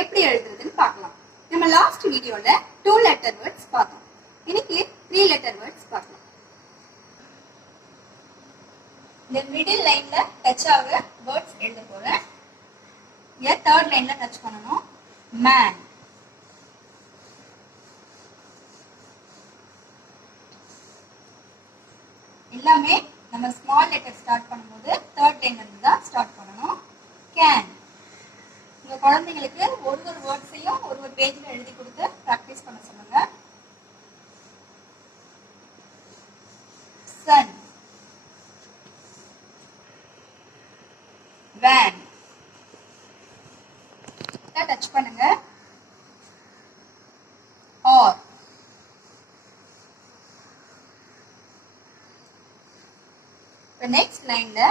எப்படி எழுதுறதுன்னு பார்க்கலாம். நம்ம லாஸ்ட் வீடியோல 2 லெட்டர் வேர்ட்ஸ் பார்த்தோம். இன்னைக்கு 3 லெட்டர் வேர்ட்ஸ் பார்க்கலாம். இந்த மிடில் லைன்ல டச் ஆகுற வேர்ட்ஸ் எழுத போறேன். இங்க தேர்ட் லைன்ல டச் பண்ணனும். மேன், எல்லாமே நம்ம ஸ்மால் லெட்டர் ஸ்டார்ட் பண்ணும்போது தேர்ட் லைன்ல இருந்து தான் ஸ்டார்ட் பண்ணனும். கேன், உங்க குழந்தைங்களுக்கு ஒரு வேர்ட்ஸையும் ஒரு பேஜ்ல எழுதி கொடுத்து பிராக்டிஸ் பண்ண சொல்லுங்க. சன், வேன் டச் பண்ணுங்க. ஆர், நெக்ஸ்ட் லைன்ல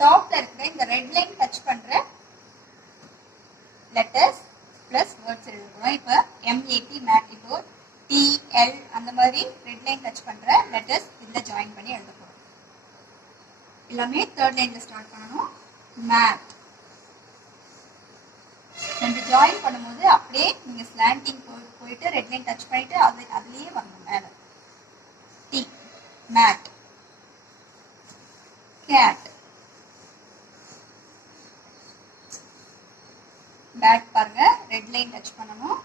டாப்ல இருக்கிற இந்த ரெட் லைன் டச் பண்ற லெட்டர்ஸ் பிளஸ் வேர்ட்ஸ் எழுதுறோம். இப்ப MAT மேட்டிடோர், TL அந்த மாதிரி ரெட் லைன் டச் பண்ற லெட்டர்ஸ் இதுல ஜாயின் பண்ணி எழுத போறோம். எல்லாமே தேர்ட் லைன்ல ஸ்டார்ட் பண்ணனும். மேட், ரெண்டு ஜாயின் பண்ணும்போது அப்படியே நீங்க ஸ்லாண்டிங் போயிட்டு ரெட் லைன் டச் பண்ணிட்டு அதுலயே வரணும் மேல. T, mat. கேட், பேட் பாருங்க, ரெட் லைன் டச் பண்ணனும்.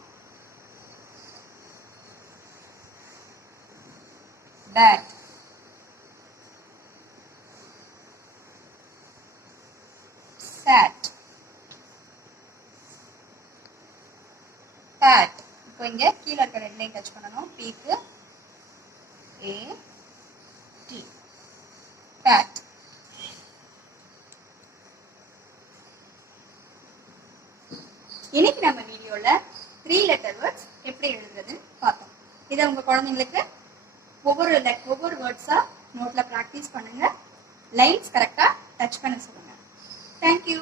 Bat, sat, bat. இப்போ இங்க கீழ இருக்க ரெட் லைன் டச் பண்ணனும். பீக்கு AT, பேட். இன்னைக்கு நம்ம வீடியோல 3 லெட்டர் வேர்ட்ஸ் எப்படி எழுதுறதுன்னு பார்த்தோம். இதை உங்க குழந்தைங்களுக்கு ஒவ்வொரு வேர்ட்ஸா நோட்ல பிராக்டிஸ் பண்ணுங்க. லைன்ஸ் கரெக்டா டச் பண்ண சொல்லுங்க. தேங்க்யூ.